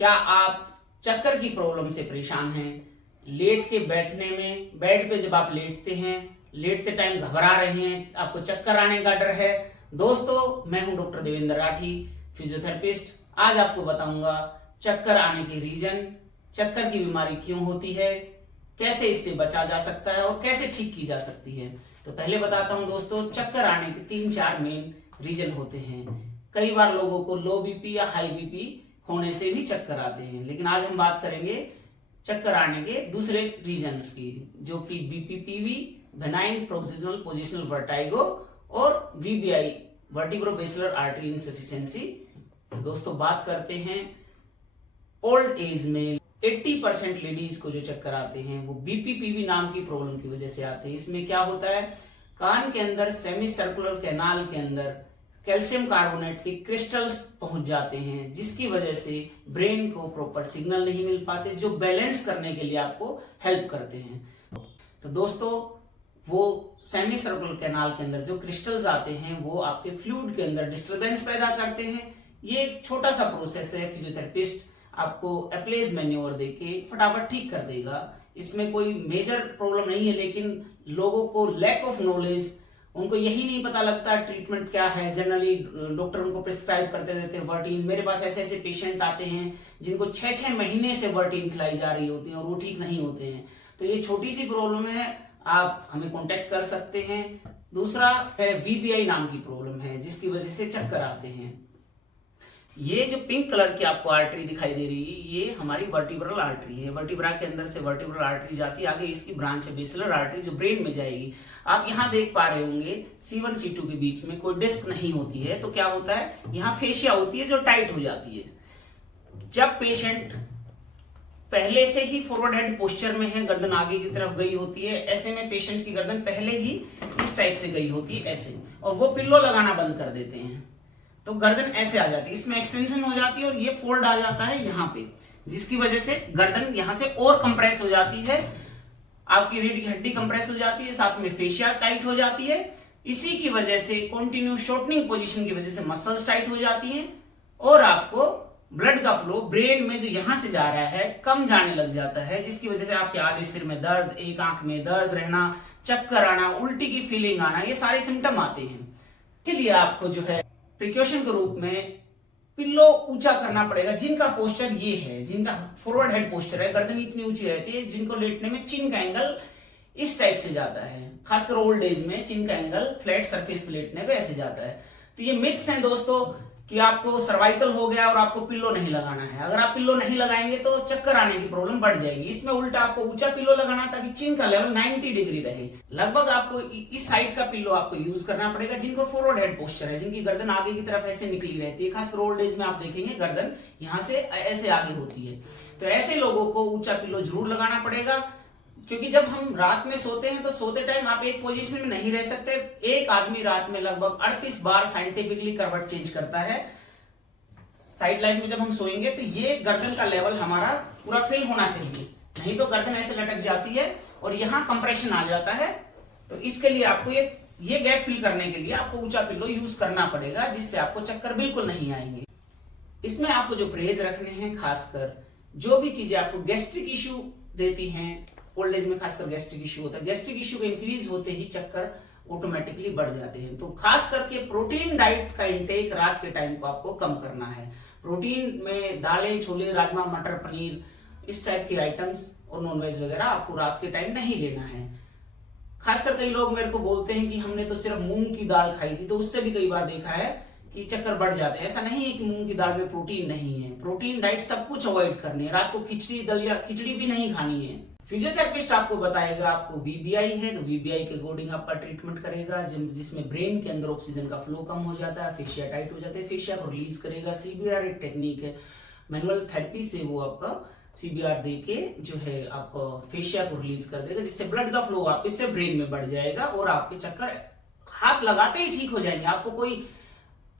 क्या आप चक्कर की प्रॉब्लम से परेशान हैं? लेट के बैठने में, बेड पे जब आप लेटते हैं, लेटते टाइम घबरा रहे हैं, आपको चक्कर आने का डर है। दोस्तों, मैं हूं डॉक्टर देवेंद्र राठी, फिजियोथेरेपिस्ट। आज आपको बताऊंगा चक्कर आने के रीजन, चक्कर की बीमारी क्यों होती है, कैसे इससे बचा जा सकता है और कैसे ठीक की जा सकती है। तो पहले बताता हूं दोस्तों, चक्कर आने के 3-4 मेन रीजन होते हैं। कई बार लोगों को लो बीपी या हाई बीपी होने से भी चक्कर आते हैं, लेकिन आज हम बात करेंगे चक्कर आने के दूसरे रीजन्स की, जो कि बीपीपीवी, बेनाइन प्रोक्सिमल पोजिशनल वर्टाइगो, और वीबीआई, वर्टिब्रोबेसिलर आर्टरी इनसफिशिएंसी। दोस्तों, बात करते हैं ओल्ड एज में 80% लेडीज को जो चक्कर आते हैं वो बीपीपीवी नाम की प्रॉब्लम की वजह से आते हैं। इसमें क्या होता है, कान के अंदर सेमी सर्कुलर कैनाल के अंदर कैल्शियम कार्बोनेट के क्रिस्टल्स पहुंच जाते हैं, जिसकी वजह से ब्रेन को प्रॉपर सिग्नल नहीं मिल पाते जो बैलेंस करने के लिए आपको हेल्प करते हैं। तो दोस्तों, वो सेमी सर्कुलर कैनाल के अंदर जो क्रिस्टल्स आते हैं वो आपके फ्लूइड के अंदर डिस्टरबेंस पैदा करते हैं। ये एक छोटा सा प्रोसेस है, फिजियोथेरेपिस्ट आपको एप्लेज मैन्योर देके फटाफट ठीक कर देगा। इसमें कोई मेजर प्रॉब्लम नहीं है, लेकिन लोगों को लैक ऑफ नॉलेज, उनको यही नहीं पता लगता ट्रीटमेंट क्या है। जनरली डॉक्टर उनको प्रिस्क्राइब करते देते हैं वर्टीन। मेरे पास ऐसे ऐसे पेशेंट आते हैं जिनको 6-6 महीने से वर्टीन खिलाई जा रही होती है और वो ठीक नहीं होते हैं। तो ये छोटी सी प्रॉब्लम है, आप हमें कांटेक्ट कर सकते हैं। दूसरा है वीबीआई नाम की प्रॉब्लम है, जिसकी वजह से चक्कर आते हैं। ये जो पिंक कलर की आपको आर्टरी दिखाई दे रही है, ये हमारी वर्टिब्रल आर्टरी है। वर्टिब्रा के अंदर से वर्टिब्रल आर्टरी जाती है, आगे इसकी ब्रांच है बेसिलर आर्टरी, जो ब्रेन में जाएगी। आप यहाँ देख पा रहे होंगे C1 C2 के बीच में कोई डिस्क नहीं होती है। तो क्या होता है, यहाँ फेशिया होती है जो टाइट हो जाती है। जब पेशेंट पहले से ही फॉरवर्ड हेड पोस्चर में है, गर्दन आगे की तरफ गई होती है, ऐसे में पेशेंट की गर्दन पहले ही इस टाइप से गई होती है ऐसे, और वो पिल्लो लगाना बंद कर देते हैं तो गर्दन ऐसे आ जाती है, इसमें एक्सटेंशन हो जाती है और ये फोल्ड आ जाता है यहाँ पे, जिसकी वजह से गर्दन यहाँ से और कंप्रेस हो जाती है, आपकी रीढ़ की हड्डी कंप्रेस हो जाती है, साथ में फेशिया टाइट हो जाती है। इसी की वजह से कंटिन्यू शॉर्टनिंग पोजीशन की वजह से मसल्स टाइट हो जाती हैं और आपको ब्लड का फ्लो ब्रेन में जो यहां से जा रहा है कम जाने लग जाता है, जिसकी वजह से आपके आधे सिर में दर्द, एक आंख में दर्द रहना, चक्कर आना, उल्टी की फीलिंग आना, ये सारे सिम्टम आते हैं। इसलिए आपको जो है प्रिकॉशन के रूप में पिल्लो ऊंचा करना पड़ेगा। जिनका पोस्चर ये है, जिनका फॉरवर्ड हेड पोस्चर है, गर्दन इतनी ऊंची रहती है, जिनको लेटने में चिन का एंगल इस टाइप से जाता है, खासकर ओल्ड एज में चिन का एंगल फ्लैट सरफेस पे लेटने पे ऐसे जाता है। तो ये मिथ्स हैं दोस्तों कि आपको सर्वाइकल हो गया और आपको पिल्लो नहीं लगाना है। अगर आप पिल्लो नहीं लगाएंगे तो चक्कर आने की प्रॉब्लम बढ़ जाएगी। इसमें उल्टा आपको ऊंचा पिल्लो लगाना ताकि चिन का लेवल 90 डिग्री रहे। लगभग आपको इस साइड का पिल्लो आपको यूज करना पड़ेगा जिनको फॉरवर्ड हेड पोस्चर है, जिनकी गर्दन आगे की तरफ ऐसे निकली रहती है। खासकर ओल्ड एज में आप देखेंगे गर्दन यहाँ से ऐसे आगे होती है। तो ऐसे लोगों को ऊंचा पिल्लो जरूर लगाना पड़ेगा, क्योंकि जब हम रात में सोते हैं तो सोते टाइम आप एक पोजीशन में नहीं रह सकते। एक आदमी रात में लगभग 38 बार साइंटिफिकली करवट चेंज करता है। साइड लाइन में जब हम सोएंगे तो ये गर्दन का लेवल हमारा पूरा फिल होना चाहिए, नहीं तो गर्दन ऐसे लटक जाती है और यहाँ कंप्रेशन आ जाता है। तो इसके लिए आपको ये गैप फिल करने के लिए आपको ऊंचा पिल्लो यूज करना पड़ेगा, जिससे आपको चक्कर बिल्कुल नहीं आएंगे। इसमें आपको जो परहेज रखने हैं, खासकर जो भी चीजें आपको गैस्ट्रिक इश्यू देती हैं, ओल्ड एज में खासकर गैस्ट्रिक इश्यू होता है, गैस्ट्रिक इश्यू का इंक्रीज होते ही चक्कर ऑटोमेटिकली बढ़ जाते हैं। तो खास करके प्रोटीन डाइट का इंटेक रात के टाइम को आपको कम करना है। प्रोटीन में दालें, छोले, राजमा, मटर, पनीर, इस टाइप के आइटम्स और नॉनवेज वगैरह आपको रात के टाइम नहीं लेना है। खासकर कई लोग मेरे को बोलते हैं कि हमने तो सिर्फ मूंग की दाल खाई थी, तो उससे भी कई बार देखा है कि चक्कर बढ़ जाते हैं। ऐसा नहीं है कि मूंग की दाल में प्रोटीन नहीं है, प्रोटीन डाइट सब कुछ अवॉइड करनी है। रात को खिचड़ी, दलिया, खिचड़ी भी नहीं खानी है। फिजियोथेरेपिस्ट आपको बताएगा आपको वीबीआई है तो वीबीआई के अकॉर्डिंग आपका ट्रीटमेंट करेगा, जिसमें ब्रेन के अंदर ऑक्सीजन का फ्लो कम हो जाता है, फेशिया टाइट हो जाते हैं, फेशिया को रिलीज करेगा। सीबीआर एक टेक्निक है, मैनुअल थेरेपी से वो आपका सीबीआर देके जो है आपको फेशिया को रिलीज कर देगा, जिससे ब्लड का फ्लो वापस से ब्रेन में बढ़ जाएगा और आपके चक्कर हाथ लगाते ही ठीक हो जाएंगे। आपको कोई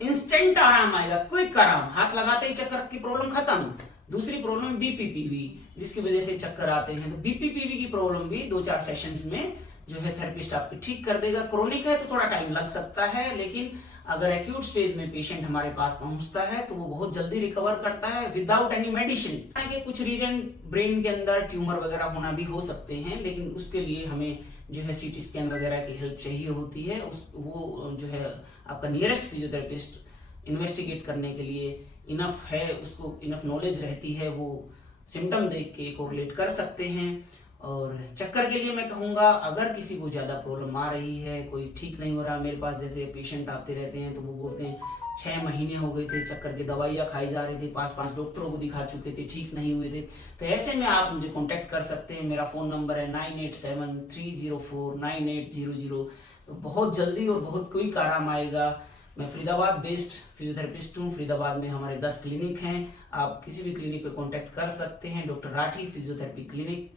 इंस्टेंट आराम आएगा, क्विक आराम, हाथ लगाते ही चक्कर की प्रॉब्लम खत्म। दूसरी प्रॉब्लम बीपीपीवी, जिसकी वजह से चक्कर आते हैं। तो बीपीपीवी की प्रॉब्लम भी 2-4 सेशंस में जो है थेरेपिस्ट आपकी ठीक कर देगा। क्रोनिक है तो थोड़ा टाइम लग सकता है, लेकिन अगर एक्यूट स्टेज में पेशेंट हमारे पास पहुंचता है तो वो बहुत जल्दी रिकवर करता है विदाउट एनी मेडिसिन। के कुछ रीजन ब्रेन के अंदर ट्यूमर वगैरह होना भी हो सकते हैं, लेकिन उसके लिए हमें जो है सीटी स्कैन वगैरह की हेल्प चाहिए होती है। वो जो है आपका नियरेस्ट फिजियोथेरेपिस्ट इन्वेस्टिगेट करने के लिए इनफ है, उसको इनफ नॉलेज रहती है, वो सिम्टम देख के कोरिलेट कर सकते हैं। और चक्कर के लिए मैं कहूँगा, अगर किसी को ज़्यादा प्रॉब्लम आ रही है, कोई ठीक नहीं हो रहा, मेरे पास जैसे पेशेंट आते रहते हैं तो वो बोलते हैं 6 महीने हो गए थे, चक्कर की दवाइयाँ खाई जा रही थी, 5-5 डॉक्टरों को दिखा चुके थे, ठीक नहीं हुए थे। तो ऐसे में आप मुझे कांटेक्ट कर सकते हैं। मेरा फ़ोन नंबर है 9873049800। तो बहुत जल्दी और बहुत क्विक आराम आएगा। मैं फरीदाबाद बेस्ड फिजियोथेरेपिस्ट हूँ। फरीदाबाद में हमारे 10 क्लिनिक हैं। आप किसी भी क्लिनिक पे कांटेक्ट कर सकते हैं। Doctor Rathi physiotherapy clinic.